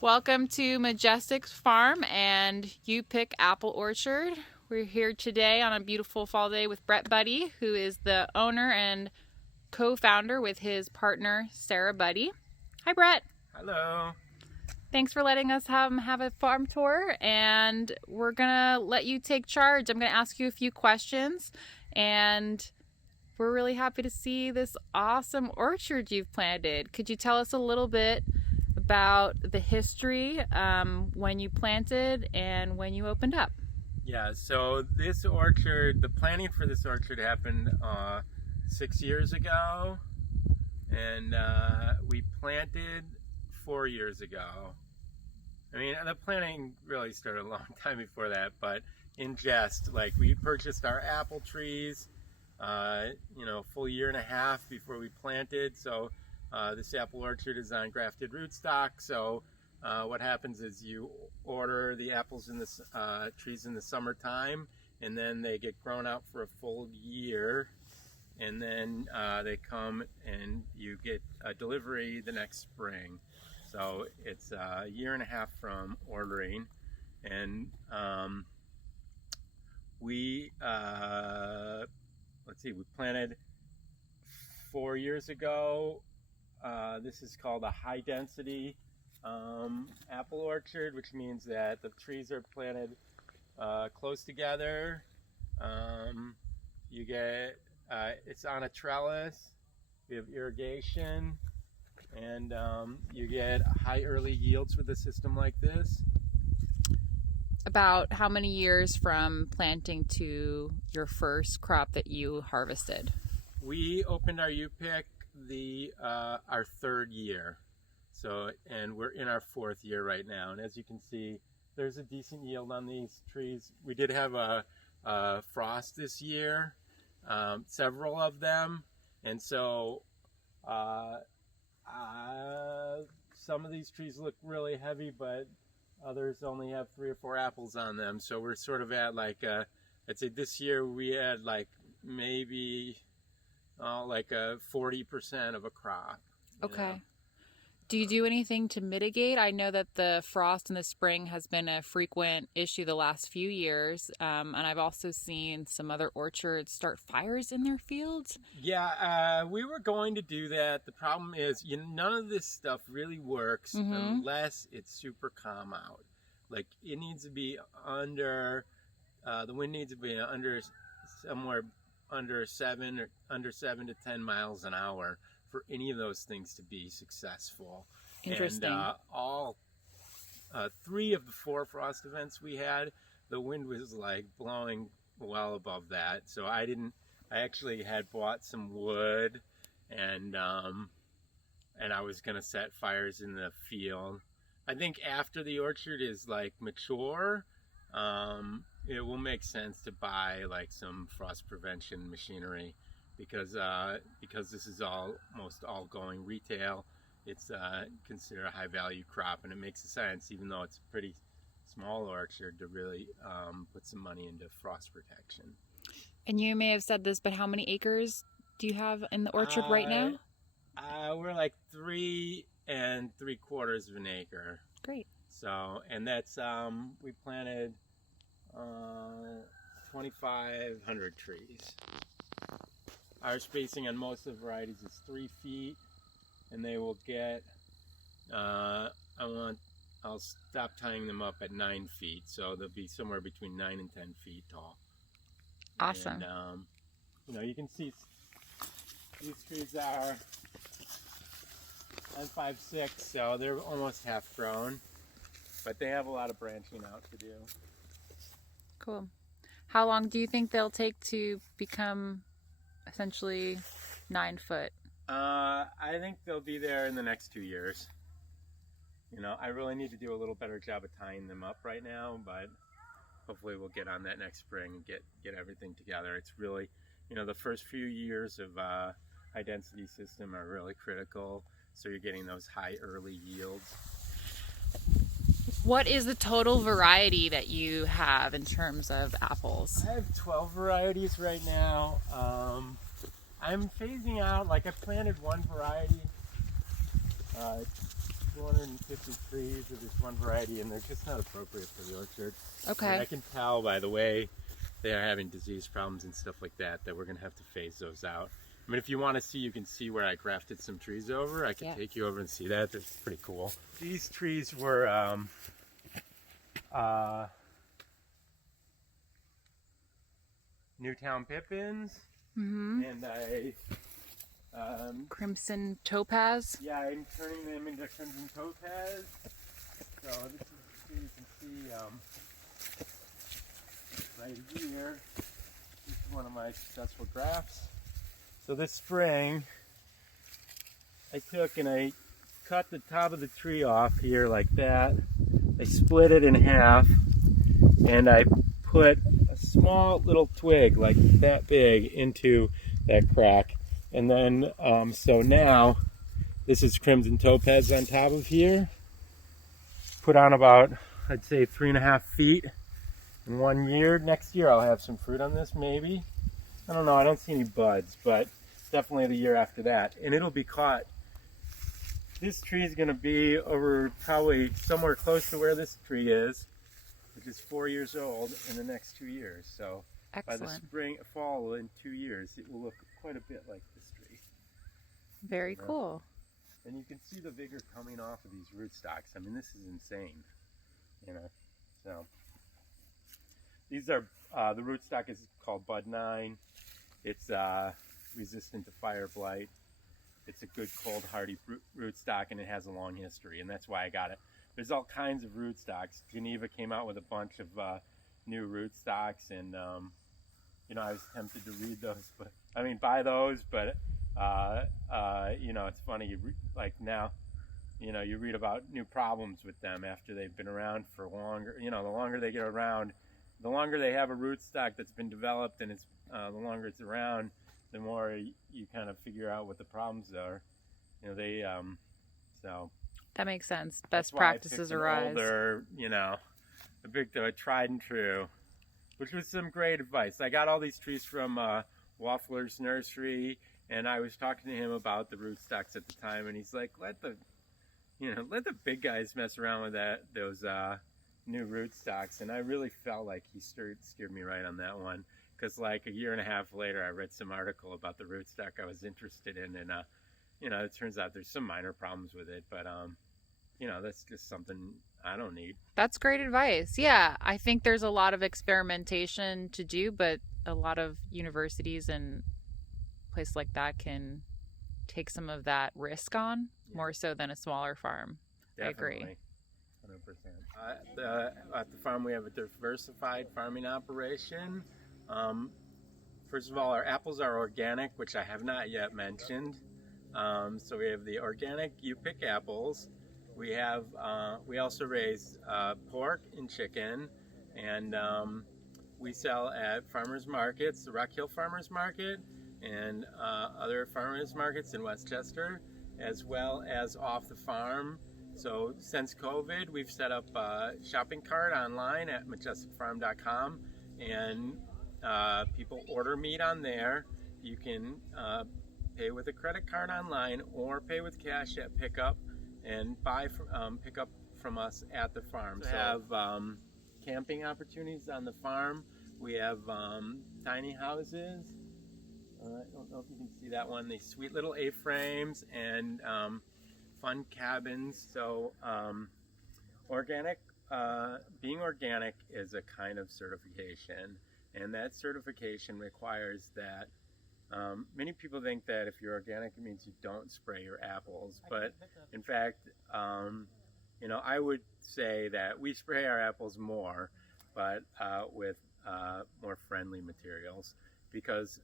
Welcome to Majestic Farm and You Pick Apple Orchard. We're here today on a beautiful fall day with Brett Buddy, who is the owner and co-founder with his partner, Sarah Buddy. Hi, Brett. Hello. Thanks for letting us have a farm tour, and we're gonna let you take charge. I'm gonna ask you a few questions, and we're really happy to see this awesome orchard you've planted. Could you tell us a little bit about the history, when you planted and when you opened up? Yeah, so this orchard, the planning for this orchard happened 6 years ago, and we planted 4 years ago. I mean, the planning really started a long time before that, but in jest, like we purchased our apple trees, full year and a half before we planted. So this apple orchard is on grafted rootstock. So what happens is you order the apples in the trees in the summertime, and then they get grown out for a full year, and then they come and you get a delivery the next spring. So it's a year and a half from ordering, and we planted 4 years ago. This is called a high density apple orchard, which means that the trees are planted close together. You get it's on a trellis. We have irrigation, and you get high early yields with a system like this. About how many years from planting to your first crop that you harvested? We opened our U-Pick our third year, and we're in our fourth year right now. And as you can see, there's a decent yield on these trees. We did have a frost this year, several of them, and so some of these trees look really heavy, but others only have 3 or 4 apples on them. So we're sort of at I'd say this year we had maybe like a 40% of a crop. Okay. Do you do anything to mitigate? I know that the frost in the spring has been a frequent issue the last few years, and I've also seen some other orchards start fires in their fields. Yeah, we were going to do that. The problem is, none of this stuff really works unless it's super calm out. Like, it needs to be the wind needs to be somewhere under 7 to 10 miles an hour for any of those things to be successful. Interesting. And all 3 of the 4 frost events we had, the wind was blowing well above that. So I actually had bought some wood, and I was gonna set fires in the field. I think after the orchard is mature, it will make sense to buy some frost prevention machinery, because this is almost all going retail. It's considered a high value crop, and it makes sense, even though it's a pretty small orchard, to really put some money into frost protection. And you may have said this, but how many acres do you have in the orchard right now? We're 3 3/4 of an acre. Great. So, and that's we planted 2,500 trees. Our spacing on most of the varieties is 3 feet, and they will get, I'll stop tying them up at 9 feet, so they'll be somewhere between 9 and 10 feet tall. Awesome. And, you can see these trees are 5'6", so they're almost half grown, but they have a lot of branching out to do. Cool. How long do you think they'll take to become essentially 9 foot? I think they'll be there in the next 2 years. I really need to do a little better job of tying them up right now, but hopefully we'll get on that next spring and get everything together. It's really, the first few years of high density system are really critical, so you're getting those high early yields. What is the total variety that you have in terms of apples? I have 12 varieties right now. I'm phasing out, I planted one variety 250 trees of this one variety, and they're just not appropriate for the orchard. Okay. And I can tell by the way they are having disease problems and stuff like that we're going to have to phase those out. I mean, if you want to see, you can see where I grafted some trees over. I can take you over and see that. That's pretty cool. These trees were Newtown Pippins, and I Crimson Topaz. yeah, I'm turning them into Crimson Topaz. So this is the tree you can see right here. This is one of my successful grafts. So this spring, I took and I cut the top of the tree off here like that. I split it in half, and I put a small little twig like that big into that crack. And then, so now, this is Crimson Topaz on top of here. Put on about, I'd say 3.5 feet in 1 year. Next year I'll have some fruit on this, maybe. I don't know, I don't see any buds, but definitely the year after that. And it'll be caught. This tree is gonna be over probably somewhere close to where this tree is, which is 4 years old, in the next 2 years. So Excellent. by the fall in 2 years, it will look quite a bit like this tree. Very cool. And you can see the vigor coming off of these rootstocks. I mean, this is insane, you know. So these are the rootstock is called Bud 9. It's resistant to fire blight. It's a good cold hardy rootstock, and it has a long history, and that's why I got it. There's all kinds of rootstocks. Geneva came out with a bunch of new rootstocks, and you know, I was tempted to read those, but I mean buy those, but you know, it's funny, like now, you know, you read about new problems with them after they've been around for longer. You know, the longer they get around, the longer they have a rootstock that's been developed, and it's the longer it's around, the more you kind of figure out what the problems are. You know, they so that makes sense. Best practices arise. Older, you know, I picked a tried and true, which was some great advice. I got all these trees from Waffler's nursery, and I was talking to him about the rootstocks at the time, and he's like, let the big guys mess around with those new rootstocks. And I really felt like he steered me right on that one, because like a year and a half later, I read some article about the rootstock I was interested in, and you know, it turns out there's some minor problems with it, but you know, that's just something I don't need. That's great advice. Yeah, I think there's a lot of experimentation to do, but a lot of universities and places like that can take some of that risk on, more so than a smaller farm. Definitely. I agree. 100%. At the farm, we have a diversified farming operation. First of all, our apples are organic, which I have not yet mentioned. So we have the organic you-pick apples. We have we also raise pork and chicken, and we sell at farmers markets, the Rock Hill Farmers Market, and other farmers markets in Westchester, as well as off the farm. So since COVID, we've set up a shopping cart online at majesticfarm.com, and people order meat on there. You can pay with a credit card online or pay with cash at pickup, and pick up from us at the farm. So we have camping opportunities on the farm. We have tiny houses. I don't know if you can see that one. These sweet little A-frames and fun cabins. So organic, being organic is a kind of certification, and that certification requires that many people think that if you're organic, it means you don't spray your apples, but in fact, you know, I would say that we spray our apples more, but with more friendly materials, because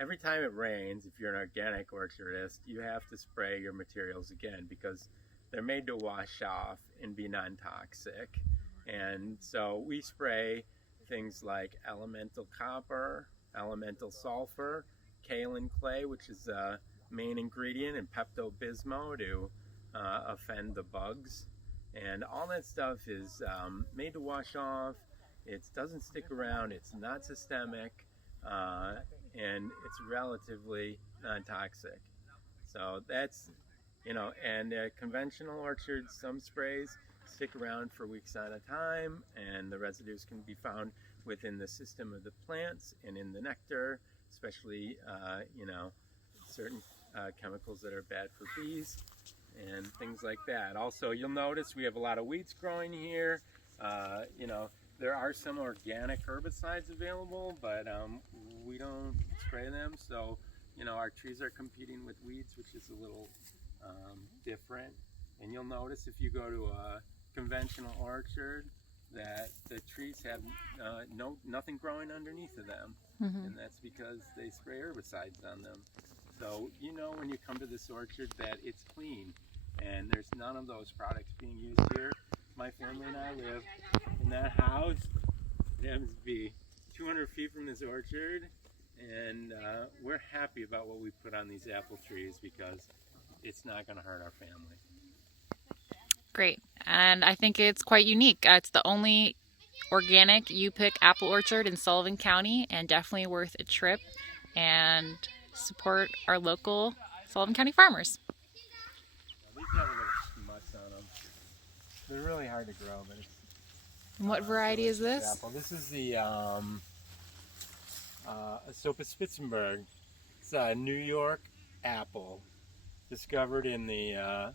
every time it rains, if you're an organic orchardist, you have to spray your materials again, because they're made to wash off and be non-toxic. And so we spray things like elemental copper, elemental sulfur, kaolin clay, which is a main ingredient, and Pepto-Bismol to offend the bugs. And all that stuff is made to wash off. It doesn't stick around. It's not systemic. And it's relatively non-toxic. So that's You know, and conventional orchards, some sprays stick around for weeks at a time, and the residues can be found within the system of the plants and in the nectar, especially, you know, certain chemicals that are bad for bees and things like that. Also, you'll notice we have a lot of weeds growing here. You know, there are some organic herbicides available, but we don't spray them, so you know, our trees are competing with weeds, which is a little different. And you'll notice if you go to a conventional orchard that the trees have nothing growing underneath of them, and that's because they spray herbicides on them. So you know when you come to this orchard that it's clean, and there's none of those products being used here. My family and I live in that house. It happens to be 200 feet from this orchard, and we're happy about what we put on these apple trees because it's not going to hurt our family. Great. And I think it's quite unique. It's the only organic you-pick apple orchard in Sullivan County, and definitely worth a trip and support our local Sullivan County farmers. These have a little schmutz on them. They're really hard to grow, but it's... And what variety is this? Apple. This is the Asopus Spitzenberg. It's a New York apple discovered in the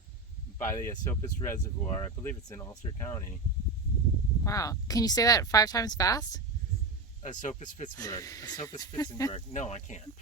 by the Asopus Reservoir. I believe it's in Ulster County. Wow. Can you say that 5 times fast? Asopus Spitzenberg. Asopus Spitzenberg. No, I can't.